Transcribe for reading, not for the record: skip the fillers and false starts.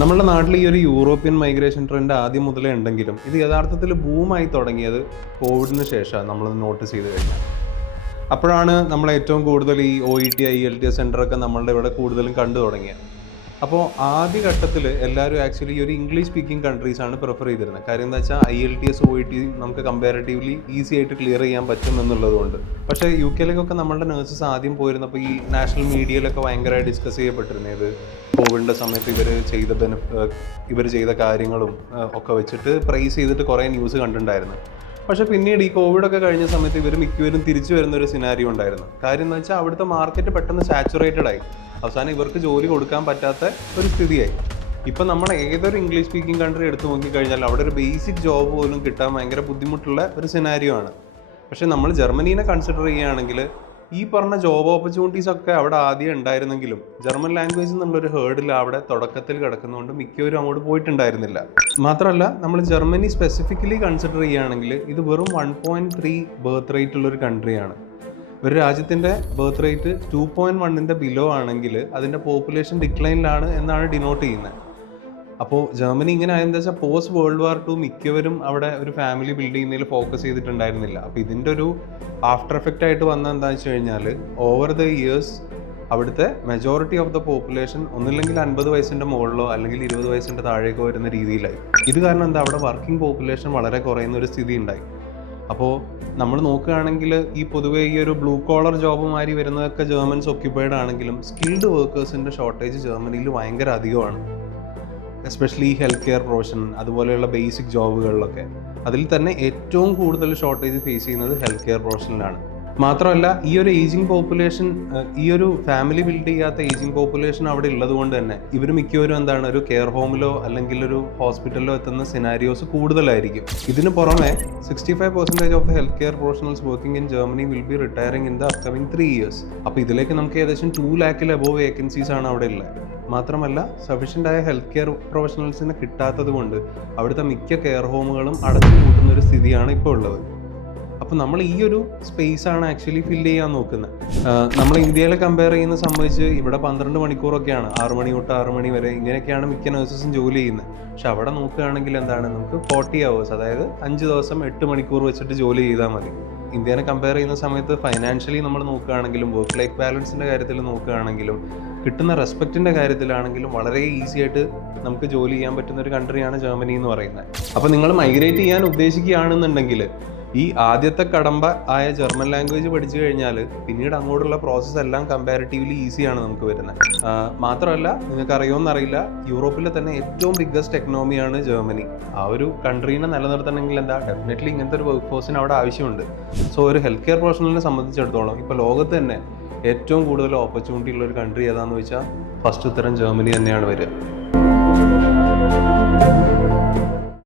നമ്മുടെ നാട്ടിൽ ഈ ഒരു യൂറോപ്യൻ മൈഗ്രേഷൻ ട്രെൻഡ് ആദ്യം മുതലേ ഉണ്ടെങ്കിലും ഇത് യഥാർത്ഥത്തിൽ ബൂമായി തുടങ്ങിയത് കോവിഡിന് ശേഷമാണ് നമ്മൾ നോട്ടീസ് ചെയ്ത് കഴിഞ്ഞാൽ. അപ്പോഴാണ് നമ്മൾ ഏറ്റവും കൂടുതൽ ഈ OET IELTS സെൻ്ററൊക്കെ നമ്മളുടെ ഇവിടെ കൂടുതലും കണ്ടു തുടങ്ങിയത്. അപ്പോൾ ആദ്യ ഘട്ടത്തിൽ എല്ലാവരും ആക്ച്വലി ഈ ഒരു ഇംഗ്ലീഷ് സ്പീക്കിംഗ് കൺട്രീസാണ് പ്രിഫർ ചെയ്തിരുന്നത്. കാര്യം എന്താ വെച്ചാൽ IELTS OET നമുക്ക് കമ്പാരിറ്റീവ്ലി ഈസി ആയിട്ട് ക്ലിയർ ചെയ്യാൻ പറ്റും എന്നുള്ളതുകൊണ്ട്. പക്ഷേ UK-ലേക്കൊക്കെ നമ്മളുടെ നഴ്സസ് ആദ്യം പോയിരുന്നപ്പോൾ ഈ നാഷണൽ മീഡിയയിലൊക്കെ ഭയങ്കരമായി ഡിസ്കസ് ചെയ്യപ്പെട്ടിരുന്നത് ഇത് കോവിഡിൻ്റെ സമയത്ത് ഇവർ ചെയ്ത കാര്യങ്ങളും ഒക്കെ വെച്ചിട്ട് പ്രൈസ് ചെയ്തിട്ട് കുറേ ന്യൂസ് കണ്ടിട്ടുണ്ടായിരുന്നു. പക്ഷേ പിന്നീട് ഈ കോവിഡൊക്കെ കഴിഞ്ഞ സമയത്ത് ഇവർ മിക്കവരും തിരിച്ചു വരുന്നൊരു സിനാരിയോ ഉണ്ടായിരുന്നു. കാര്യം എന്ന് വെച്ചാൽ അവിടുത്തെ മാർക്കറ്റ് പെട്ടെന്ന് സാച്ചുറേറ്റഡ് ആയി. അവസാനം ഇവർക്ക് ജോലി കൊടുക്കാൻ പറ്റാത്ത ഒരു സ്ഥിതിയായി. ഇപ്പം നമ്മൾ ഏതൊരു ഇംഗ്ലീഷ് സ്പീക്കിംഗ് കൺട്രി എടുത്തു നോക്കിക്കഴിഞ്ഞാൽ അവിടെ ഒരു ബേസിക് ജോബ് പോലും കിട്ടാൻ ഭയങ്കര ബുദ്ധിമുട്ടുള്ള ഒരു സിനാരിയോ ആണ്. പക്ഷേ നമ്മൾ ജർമ്മനീനെ കൺസിഡർ ചെയ്യുകയാണെങ്കിൽ ഈ പറഞ്ഞ ജോബ് ഓപ്പർച്യൂണിറ്റീസ് ഒക്കെ അവിടെ ആദ്യം ഉണ്ടായിരുന്നെങ്കിലും ജർമ്മൻ ലാംഗ്വേജ് എന്നുള്ളൊരു ഹേർഡിൽ അവിടെ തുടക്കത്തിൽ കിടക്കുന്നതുകൊണ്ട് മിക്കവരും അങ്ങോട്ട് പോയിട്ടുണ്ടായിരുന്നില്ല. മാത്രമല്ല നമ്മൾ ജർമ്മനി സ്പെസിഫിക്കലി കൺസിഡർ ചെയ്യുകയാണെങ്കിൽ ഇത് വെറും 1.3 ബർത്ത് റേറ്റ് ഉള്ളൊരു കൺട്രിയാണ്. ഒരു രാജ്യത്തിൻ്റെ ബർത്ത് റേറ്റ് 2.1-ൻ്റെ ബിലോ ആണെങ്കിൽ അതിൻ്റെ പോപ്പുലേഷൻ ഡിക്ലൈനിലാണ് എന്നാണ് ഡിനോട്ട് ചെയ്യുന്നത്. അപ്പോൾ ജർമ്മനി ഇങ്ങനെ ആയെന്ന് വെച്ചാൽ പോസ്റ്റ് വേൾഡ് വാർ 2 മിക്കവരും അവിടെ ഒരു ഫാമിലി ബിൽഡ് ചെയ്യുന്നതിൽ ഫോക്കസ് ചെയ്തിട്ടുണ്ടായിരുന്നില്ല. അപ്പോൾ ഇതിൻ്റെ ഒരു ആഫ്റ്റർ എഫക്റ്റ് ആയിട്ട് വന്നത് എന്താണെന്ന് വെച്ച് കഴിഞ്ഞാൽ ഓവർ ദ ഇയേഴ്സ് അവിടുത്തെ മെജോറിറ്റി ഓഫ് ദ പോപ്പുലേഷൻ ഒന്നില്ലെങ്കിൽ 50 വയസ്സിൻ്റെ മുകളിലോ അല്ലെങ്കിൽ 20 വയസ്സിൻ്റെ താഴേക്കോ വരുന്ന രീതിയിലായി. ഇത് കാരണം എന്താ അവിടെ വർക്കിംഗ് പോപ്പുലേഷൻ വളരെ കുറയുന്ന ഒരു സ്ഥിതി ഉണ്ടായി. അപ്പോൾ നമ്മൾ നോക്കുകയാണെങ്കിൽ ഈ പൊതുവേ ഈ ഒരു ബ്ലൂ കോളർ ജോബ് മാതിരി വരുന്നതൊക്കെ ജർമ്മൻസ് ഒക്യുപ്പൈഡ് ആണെങ്കിലും സ്കിൽഡ് വർക്കേഴ്സിൻ്റെ ഷോർട്ടേജ് ജർമ്മനിയിൽ ഭയങ്കര അധികമാണ്. എസ്പെഷ്യലി ഹെൽത്ത് കെയർ പ്രൊഫഷൻ അതുപോലെയുള്ള ബേസിക് ജോബുകളിലൊക്കെ. അതിൽ തന്നെ ഏറ്റവും കൂടുതൽ ഷോർട്ടേജ് ഫേസ് ചെയ്യുന്നത് ഹെൽത്ത് കെയർ പ്രൊഫഷനിലാണ്. മാത്രമല്ല ഈ ഒരു ഏജിങ് പോപ്പുലേഷൻ, ഈ ഒരു ഫാമിലി ബിൽഡ് ചെയ്യാത്ത ഏജിങ് പോപ്പുലേഷൻ അവിടെ ഉള്ളത് കൊണ്ട് തന്നെ ഇവർ മിക്കവരും എന്താണ് ഒരു കെയർ ഹോമിലോ അല്ലെങ്കിൽ ഒരു ഹോസ്പിറ്റലിലോ എത്തുന്ന സിനാരിയോസ് കൂടുതലായിരിക്കും. ഇതിന് പുറമെ 65% of the health care professionals working in Germany will be retiring in the upcoming 3 years. അപ്പോൾ ഇതിലേക്ക് നമുക്ക് ഏകദേശം 2 lakhൽ അബോവ് വേക്കൻസീസ് ആണ് അവിടെ ഉള്ളത്. മാത്രമല്ല സഫീഷ്യൻ്റായ ഹെൽത്ത് കെയർ പ്രൊഫഷണൽസിനെ കിട്ടാത്തത് കൊണ്ട് അവിടുത്തെ മിക്ക കെയർ ഹോമുകളും അടച്ചു പൂട്ടുന്ന ഒരു സ്ഥിതിയാണ് ഇപ്പോൾ ഉള്ളത്. അപ്പോൾ നമ്മൾ ഈ ഒരു സ്പേസാണ് ആക്ച്വലി ഫില്ല് ചെയ്യാൻ നോക്കുന്നത്. നമ്മൾ ഇന്ത്യയിലെ കമ്പയർ ചെയ്യുന്ന സംബന്ധിച്ച് ഇവിടെ 12 മണിക്കൂറൊക്കെയാണ്, 6 മണി തൊട്ട് 6 മണി വരെ ഇങ്ങനെയൊക്കെയാണ് മിക്ക നഴ്സസും ജോലി ചെയ്യുന്നത്. പക്ഷെ അവിടെ നോക്കുകയാണെങ്കിൽ എന്താണ് നമുക്ക് 40 hours, അതായത് 5 ദിവസം 8 മണിക്കൂർ വെച്ചിട്ട് ജോലി ചെയ്താൽ മതി. ഇന്ത്യനെ കമ്പയർ ചെയ്യുന്ന സമയത്ത് ഫൈനാൻഷ്യലി നമ്മൾ നോക്കുകയാണെങ്കിലും വർക്ക് ലൈഫ് ബാലൻസിൻ്റെ കാര്യത്തിൽ നോക്കുകയാണെങ്കിലും കിട്ടുന്ന റെസ്പെക്റ്റിൻ്റെ കാര്യത്തിലാണെങ്കിലും വളരെ ഈസി ആയിട്ട് നമുക്ക് ജോലി ചെയ്യാൻ പറ്റുന്ന ഒരു കൺട്രിയാണ് ജർമ്മനി എന്ന് പറയുന്നത്. അപ്പോൾ നിങ്ങൾ മൈഗ്രേറ്റ് ചെയ്യാൻ ഉദ്ദേശിക്കുകയാണെന്നുണ്ടെങ്കിൽ ഈ ആദ്യത്തെ കടമ്പ ആയ ജർമ്മൻ ലാംഗ്വേജ് പഠിച്ചു കഴിഞ്ഞാൽ പിന്നീട് അങ്ങോട്ടുള്ള പ്രോസസ്സ് എല്ലാം കമ്പാരിറ്റീവ്ലി ഈസിയാണ് നമുക്ക് വരുന്നത്. മാത്രമല്ല നിങ്ങൾക്ക് അറിയുമെന്നറിയില്ല, യൂറോപ്പിലെ തന്നെ ഏറ്റവും ബിഗ്ഗസ്റ്റ് എക്കണോമിയാണ് ജർമ്മനി. ആ ഒരു കൺട്രീനെ നിലനിർത്തണമെങ്കിൽ എന്താ ഡെഫിനറ്റ്ലി ഇങ്ങനത്തെ ഒരു വർക്ക് ഫോഴ്സിന് അവിടെ ആവശ്യമുണ്ട്. സോ ഒരു ഹെൽത്ത് കെയർ പ്രൊഫഷണലിനെ സംബന്ധിച്ചിടത്തോളം ഇപ്പോൾ ലോകത്ത് തന്നെ ഏറ്റവും കൂടുതൽ ഓപ്പർച്യൂണിറ്റി ഉള്ള ഒരു കൺട്രി ഏതാണെന്ന് വെച്ചാൽ ഫസ്റ്റ് ഉത്തരം ജർമ്മനി തന്നെയാണ് വരിക.